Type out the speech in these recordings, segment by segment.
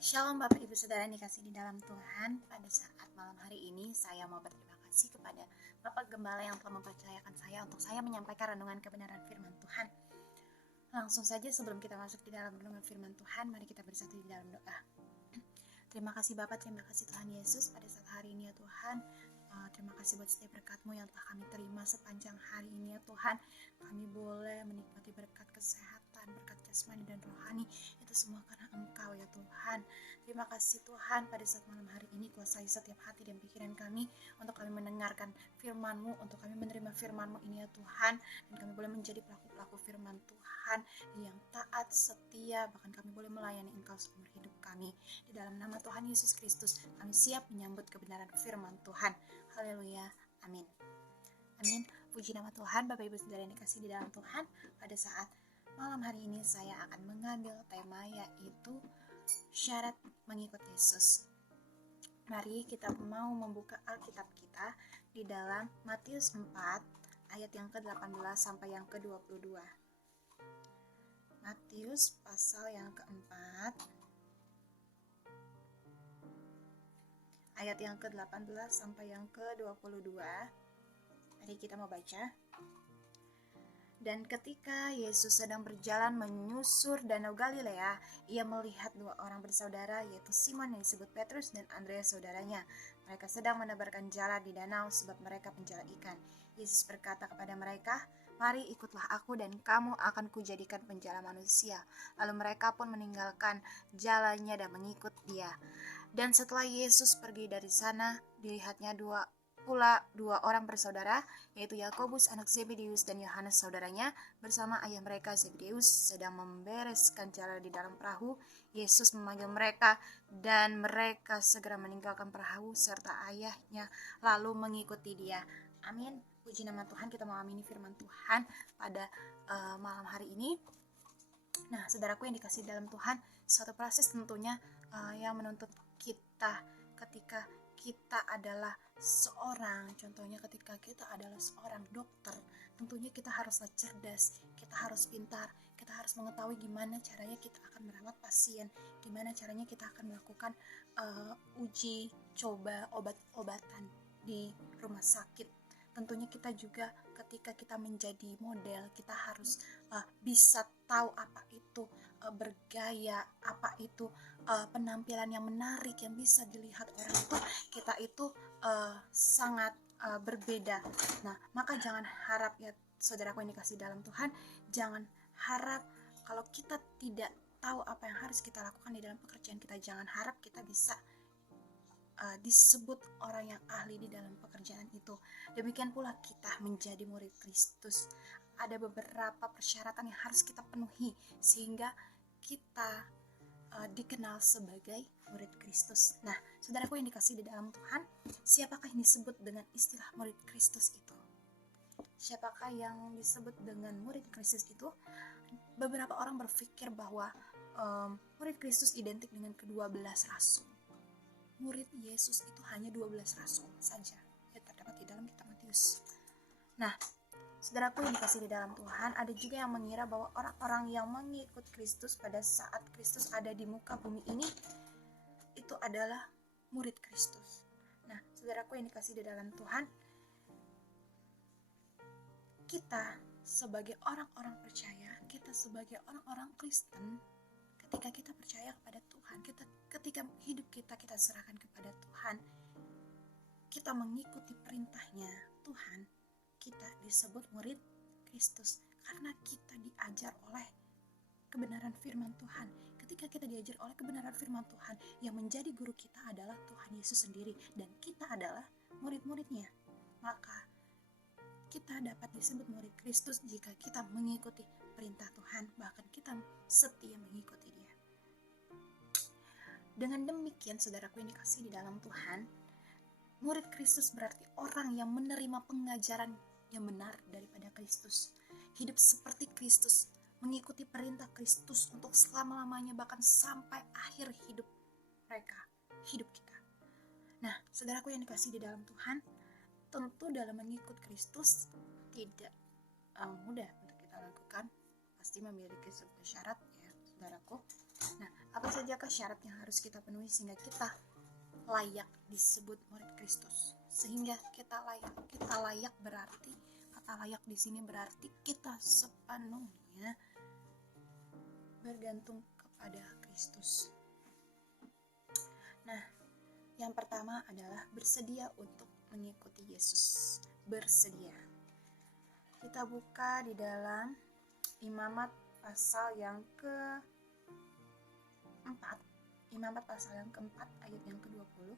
Shalom Bapak Ibu Saudara yang dikasih di dalam Tuhan. Pada saat malam hari ini saya mau berterima kasih kepada Bapak Gembala yang telah mempercayakan saya untuk saya menyampaikan renungan kebenaran firman Tuhan. Langsung saja sebelum kita masuk di dalam renungan firman Tuhan, mari kita bersatu di dalam doa. Terima kasih Bapak, terima kasih Tuhan Yesus pada saat hari ini ya Tuhan. Terima kasih buat setiap berkat-Mu yang telah kami terima sepanjang hari ini ya Tuhan. Kami boleh menikmati berkat kesehatan, berkat jasmani dan rohani. Itu semua karena Engkau ya Tuhan. Terima kasih Tuhan pada saat malam hari ini kuasai setiap hati dan pikiran kami untuk kami mendengarkan firman-Mu, untuk kami menerima firman-Mu ini ya Tuhan. Dan kami boleh menjadi pelaku-pelaku firman Tuhan yang taat, setia, bahkan kami boleh melayani Engkau seumur hidup kami. Di dalam nama Tuhan Yesus Kristus, kami siap menyambut kebenaran firman Tuhan. Haleluya, amin. Amin. Puji nama Tuhan, Bapak Ibu Saudara yang dikasih di dalam Tuhan. Pada saat malam hari ini saya akan mengambil tema yaitu syarat mengikut Yesus. Mari kita mau membuka Alkitab kita di dalam Matius 4 ayat yang ke-18 sampai yang ke-22. Matius pasal yang keempat ayat yang ke-18 sampai yang ke-22. Mari kita mau baca. Dan ketika Yesus sedang berjalan menyusur danau Galilea, ia melihat dua orang bersaudara, yaitu Simon yang disebut Petrus dan Andreas saudaranya. Mereka sedang menebarkan jala di danau sebab mereka penjala ikan. Yesus berkata kepada mereka, "Mari ikutlah aku dan kamu akan kujadikan penjala manusia." Lalu mereka pun meninggalkan jalannya dan mengikut dia. Dan setelah Yesus pergi dari sana, dilihatnya dua orang bersaudara, yaitu Yakobus anak Zebedeus dan Yohanes saudaranya, bersama ayah mereka Zebedeus sedang membereskan jala di dalam perahu. Yesus memanggil mereka, dan mereka segera meninggalkan perahu serta ayahnya, lalu mengikuti dia. Amin. Puji nama Tuhan. Kita mau amini firman Tuhan pada malam hari ini. Nah, saudaraku yang dikasih dalam Tuhan, suatu proses tentunya yang menuntut kita ketika kita adalah contohnya ketika kita adalah seorang dokter, tentunya kita haruslah cerdas, kita harus pintar, kita harus mengetahui gimana caranya kita akan merawat pasien, gimana caranya kita akan melakukan uji coba obat-obatan di rumah sakit. Tentunya kita juga ketika kita menjadi model, kita harus bisa tahu apa itu bergaya, apa itu penampilan yang menarik yang bisa dilihat orang itu, kita itu sangat berbeda. Nah, maka jangan harap ya saudaraku yang dikasih dalam Tuhan, jangan harap kalau kita tidak tahu apa yang harus kita lakukan di dalam pekerjaan kita, jangan harap kita bisa disebut orang yang ahli di dalam pekerjaan itu. Demikian pula kita menjadi murid Kristus. Ada beberapa persyaratan yang harus kita penuhi sehingga kita dikenal sebagai murid Kristus. Nah, saudaraku yang dikasih di dalam Tuhan, siapakah yang disebut dengan istilah murid Kristus itu? Siapakah yang disebut dengan murid Kristus itu? Beberapa orang berpikir bahwa murid Kristus identik dengan ke-12 rasul. Murid Yesus itu hanya 12 rasul saja yang terdapat di dalam kitab Matius. Nah, saudaraku yang dikasih di dalam Tuhan, ada juga yang mengira bahwa orang-orang yang mengikut Kristus pada saat Kristus ada di muka bumi ini, itu adalah murid Kristus. Nah, saudaraku yang dikasih di dalam Tuhan, kita sebagai orang-orang percaya, kita sebagai orang-orang Kristen, ketika kita percaya kepada Tuhan, ketika hidup kita serahkan kepada Tuhan, kita mengikuti perintahnya Tuhan, kita disebut murid Kristus karena kita diajar oleh kebenaran firman Tuhan. Ketika kita diajar oleh kebenaran firman Tuhan, yang menjadi guru kita adalah Tuhan Yesus sendiri, dan kita adalah murid-muridnya, maka kita dapat disebut murid Kristus jika kita mengikuti perintah Tuhan, bahkan kita setia mengikuti dia. Dengan demikian, saudaraku yang dikasih di dalam Tuhan, murid Kristus berarti orang yang menerima pengajaran yang benar daripada Kristus, hidup seperti Kristus, mengikuti perintah Kristus untuk selama-lamanya, bahkan sampai akhir hidup mereka, hidup kita. Nah, saudaraku yang dikasih di dalam Tuhan, tentu dalam mengikut Kristus tidak mudah untuk kita lakukan, pasti memiliki sebuah syarat ya saudaraku. Nah, Apa sajakah syarat yang harus kita penuhi sehingga kita layak disebut murid Kristus? Sehingga kita layak berarti, kata layak di sini berarti kita sepenuhnya bergantung kepada Kristus. Nah, yang pertama adalah bersedia untuk mengikuti Yesus. Bersedia. Kita buka di dalam Imamat pasal yang keempat. Imamat pasal yang keempat ayat yang ke-20.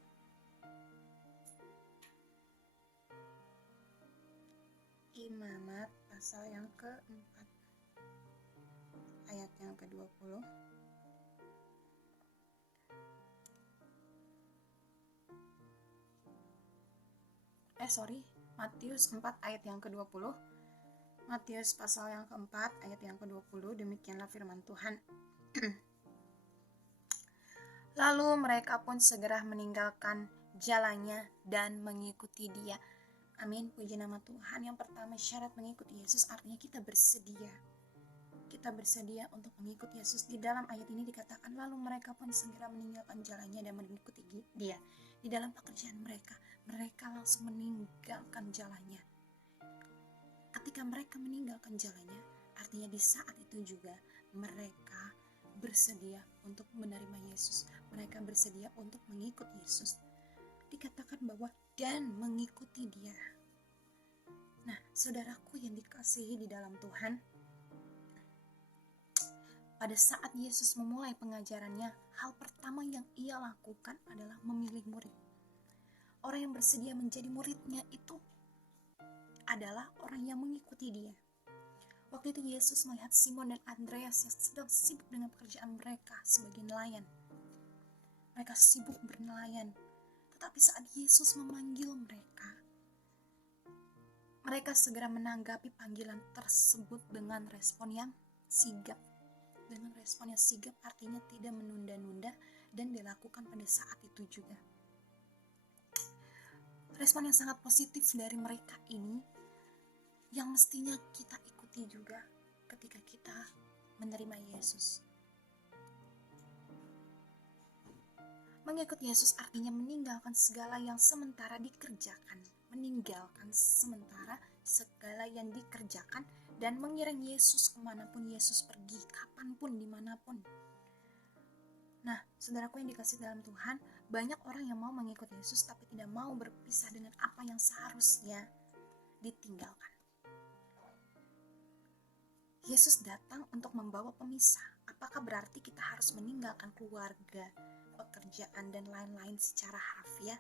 Imamat pasal yang keempat ayat yang ke-20. Matius 4 ayat yang ke-20. Matius pasal yang keempat ayat yang ke-20, demikianlah firman Tuhan. Lalu mereka pun segera meninggalkan jalannya dan mengikuti Dia. Amin, puji nama Tuhan. Yang pertama, syarat mengikuti Yesus artinya kita bersedia. Kita bersedia untuk mengikuti Yesus. Di dalam ayat ini dikatakan, lalu mereka pun segera meninggalkan jalannya dan mengikuti Dia. Di dalam pekerjaan mereka langsung meninggalkan jalannya. Ketika mereka meninggalkan jalannya, artinya di saat itu juga mereka bersedia untuk menerima Yesus. Mereka bersedia untuk mengikut Yesus. Dikatakan bahwa dan mengikuti Dia. Nah, saudaraku yang dikasihi di dalam Tuhan, pada saat Yesus memulai pengajarannya, hal pertama yang Ia lakukan adalah memilih murid. Orang yang bersedia menjadi muridnya itu adalah orang yang mengikuti Dia. Waktu itu Yesus melihat Simon dan Andreas yang sedang sibuk dengan pekerjaan mereka sebagai nelayan. Mereka sibuk bernelayan. Tetapi saat Yesus memanggil mereka segera menanggapi panggilan tersebut dengan respon yang sigap. Dengan respon yang sigap artinya tidak menunda-nunda dan dilakukan pada saat itu juga. Respon yang sangat positif dari mereka ini yang mestinya kita ikuti juga ketika kita menerima Yesus. Mengikut Yesus artinya meninggalkan segala yang sementara dikerjakan. Meninggalkan sementara segala yang dikerjakan dan mengiring Yesus kemanapun Yesus pergi, kapanpun, dimanapun. Nah, saudaraku yang dikasih dalam Tuhan, banyak orang yang mau mengikut Yesus tapi tidak mau berpisah dengan apa yang seharusnya ditinggalkan. Yesus datang untuk membawa pemisah. Apakah berarti kita harus meninggalkan keluarga, pekerjaan, dan lain-lain secara harfiah?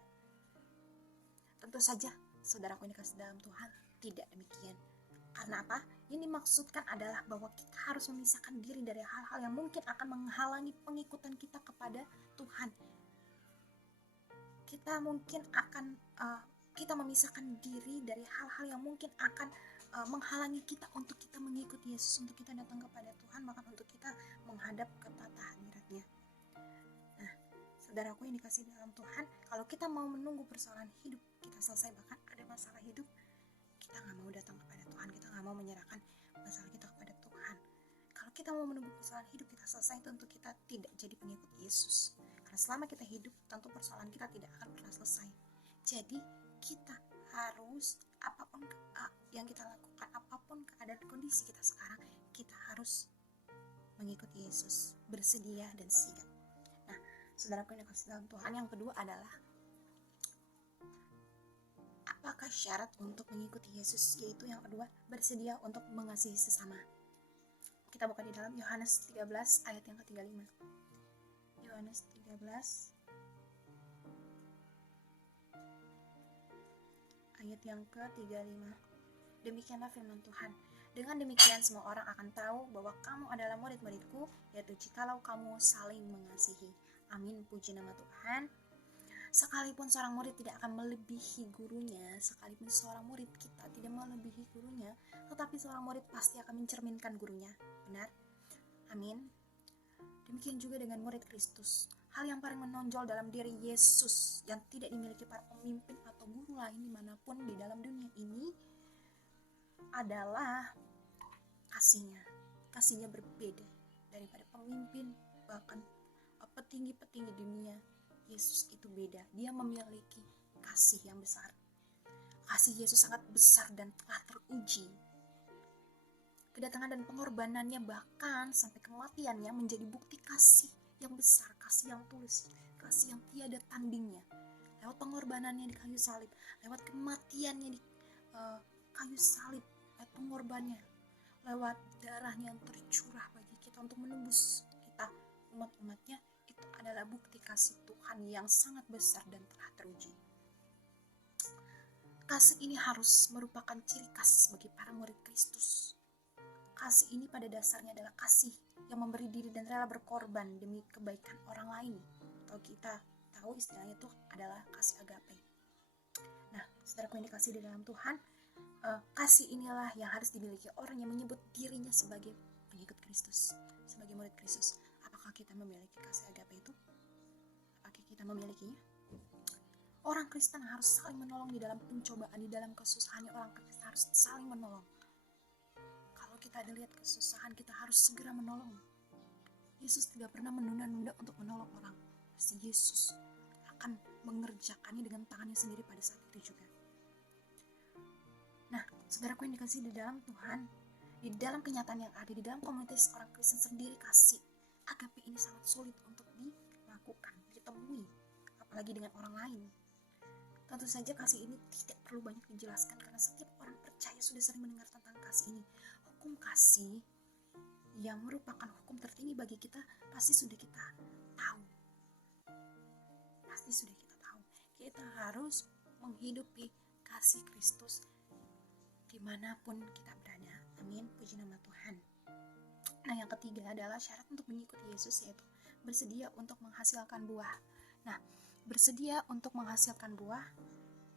Tentu saja, saudaraku yang dikasih dalam Tuhan, tidak demikian. Karena apa? Yang dimaksudkan adalah bahwa kita harus memisahkan diri dari hal-hal yang mungkin akan menghalangi pengikutan kita kepada Tuhan. Kita memisahkan diri dari hal-hal yang mungkin akan menghalangi kita untuk kita mengikuti Yesus, untuk kita datang kepada Tuhan, bahkan untuk kita menghadap ke tata hadirat-Nya. Nah, saudaraku yang dikasih dalam Tuhan, kalau kita mau menunggu persoalan hidup kita selesai, bahkan ada masalah hidup, kita gak mau datang kepada Tuhan, kita gak mau menyerahkan masalah kita kepada Tuhan. Kalau kita mau menunggu persoalan hidup kita selesai, tentu kita tidak jadi pengikut Yesus. Karena selama kita hidup, tentu persoalan kita tidak akan pernah selesai. Jadi, kita harus, apapun yang kita lakukan, apapun keadaan kondisi kita sekarang, kita harus mengikuti Yesus, bersedia dan sigap. Nah, saudaraku yang dikasih dalam Tuhan, yang kedua adalah apakah syarat untuk mengikuti Yesus? Yaitu yang kedua, bersedia untuk mengasihi sesama. Kita buka di dalam Yohanes 13 ayat yang ke-35. Yohanes 13 ayat yang ke-35. Demikianlah firman Tuhan. Dengan demikian semua orang akan tahu bahwa kamu adalah murid-muridku, yaitu jikalau kamu saling mengasihi. Amin, puji nama Tuhan. Sekalipun seorang murid tidak akan melebihi gurunya, sekalipun seorang murid kita tidak melebihi gurunya, tetapi seorang murid pasti akan mencerminkan gurunya. Benar? Amin. Demikian juga dengan murid Kristus. Hal yang paling menonjol dalam diri Yesus yang tidak dimiliki para pemimpin atau guru lain dimanapun di dalam dunia ini adalah kasihnya. Kasihnya berbeda daripada pemimpin, bahkan petinggi-petinggi dunia, Yesus itu beda. Dia memiliki kasih yang besar. Kasih Yesus sangat besar dan telah teruji. Kedatangan dan pengorbanannya bahkan sampai kematiannya menjadi bukti kasih yang besar, kasih yang tulus, kasih yang tiada tandingnya. Lewat pengorbanannya di kayu salib, lewat kematiannya di kayu salib, lewat pengorbanannya, lewat darahnya yang tercurah bagi kita untuk menembus kita, umat-umatnya, itu adalah bukti kasih Tuhan yang sangat besar dan telah teruji. Kasih ini harus merupakan ciri khas bagi para murid Kristus. Kasih ini pada dasarnya adalah kasih yang memberi diri dan rela berkorban demi kebaikan orang lain. Atau kita tahu istilahnya itu adalah kasih agape. Nah, saudaraku yang dikasihi di dalam Tuhan, kasih inilah yang harus dimiliki orang yang menyebut dirinya sebagai pengikut Kristus, sebagai murid Kristus. Apakah kita memiliki kasih agape itu? Apakah kita memilikinya? Orang Kristen harus saling menolong di dalam pencobaan, di dalam kesusahannya. Orang Kristen harus saling menolong. Kalau kita ada lihat kesusahan, kita harus segera menolong. Yesus tidak pernah menunda-nunda untuk menolong orang. Pasti Yesus akan mengerjakannya dengan tangannya sendiri pada saat itu juga. Nah, saudaraku yang dikasihi di dalam Tuhan, di dalam kenyataan yang ada, di dalam komunitas orang Kristen sendiri, kasih agape ini sangat sulit untuk dilakukan, ditemui, apalagi dengan orang lain. Tentu saja kasih ini tidak perlu banyak dijelaskan karena setiap orang percaya sudah sering mendengar tentang kasih ini. Hukum kasih yang merupakan hukum tertinggi bagi kita pasti sudah kita tahu. Pasti sudah kita tahu. Kita harus menghidupi kasih Kristus dimanapun kita berada. Amin, puji nama Tuhan. Nah, yang ketiga adalah syarat untuk mengikuti Yesus, yaitu bersedia untuk menghasilkan buah. Nah, bersedia untuk menghasilkan buah,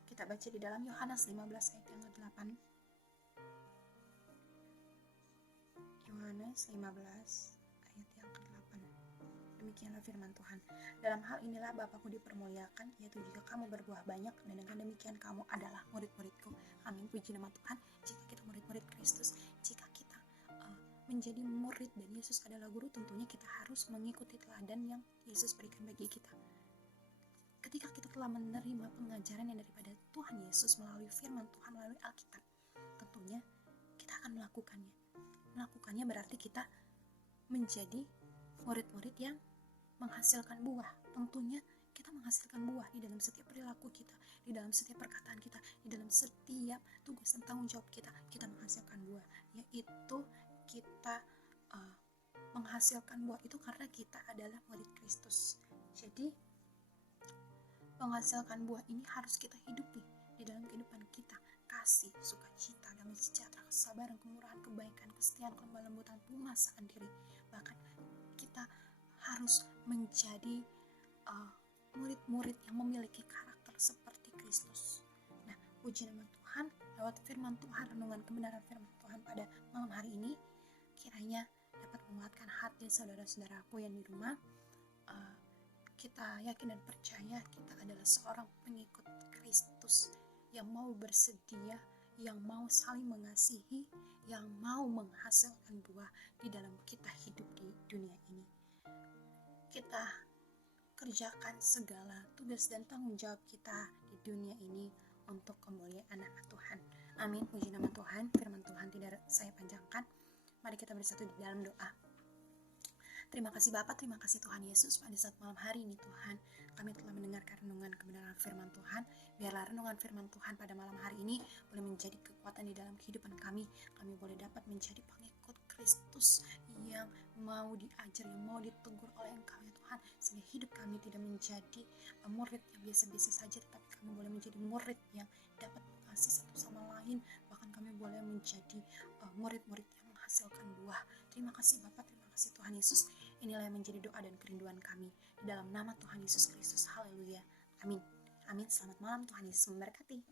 kita baca di dalam Yohanes 15 ayat yang ke-8. Yohanes 15 ayat yang ke-8. Demikianlah firman Tuhan. Dalam hal inilah Bapa-Ku dipermuliakan, yaitu jika kamu berbuah banyak, dan dengan demikian kamu adalah murid-murid-Ku. Amin, puji nama Tuhan. Jika kita murid-murid Kristus, jika kita menjadi murid dan Yesus adalah guru, tentunya kita harus mengikuti teladan yang Yesus berikan bagi kita. Ketika kita telah menerima pengajaran yang daripada Tuhan Yesus melalui firman Tuhan, melalui Alkitab, tentunya kita akan melakukannya. Melakukannya berarti kita menjadi murid-murid yang menghasilkan buah. Tentunya kita menghasilkan buah di dalam setiap perilaku kita, di dalam setiap perkataan kita, di dalam setiap tugas dan tanggung jawab kita, kita menghasilkan buah. Yaitu kita menghasilkan buah itu karena kita adalah murid Kristus. Jadi menghasilkan buah ini harus kita hidupi di dalam kehidupan kita. Kasih, sukacita, damai sejahtera, kesabaran, kemurahan, kebaikan, kesetiaan, kelemah lembutan, penguasaan diri. Bahkan kita harus menjadi murid-murid yang memiliki karakter seperti Kristus. Nah, puji nama Tuhan, lewat firman Tuhan, renungan kebenaran firman Tuhan pada malam hari ini, kiranya dapat menguatkan hati saudara-saudaraku yang di rumah. Kita yakin dan percaya kita adalah seorang pengikut Kristus yang mau bersedia, yang mau saling mengasihi, yang mau menghasilkan buah di dalam kita hidup di dunia ini. Kita kerjakan segala tugas dan tanggung jawab kita di dunia ini untuk kemuliaan nama Tuhan. Amin, puji nama Tuhan. Firman Tuhan tidak saya panjangkan. Mari kita bersatu di dalam doa. Terima kasih Bapa, terima kasih Tuhan Yesus. Pada saat malam hari ini Tuhan, kami telah mendengarkan renungan kebenaran firman Tuhan. Biarlah renungan firman Tuhan pada malam hari ini boleh menjadi kekuatan di dalam kehidupan kami. Kami boleh dapat menjadi pengikut Kristus yang mau diajar, yang mau ditegur oleh Engkau ya Tuhan. Sehingga hidup kami tidak menjadi murid yang biasa-biasa saja, tetapi kami boleh menjadi murid yang dapat mengasihi satu sama lain. Bahkan kami boleh menjadi murid-murid yang menghasilkan buah. Terima kasih Bapak, terima kasih Tuhan Yesus. Inilah yang menjadi doa dan kerinduan kami. Di dalam nama Tuhan Yesus Kristus. Haleluya. Amin. Amin. Selamat malam. Tuhan Yesus memberkati.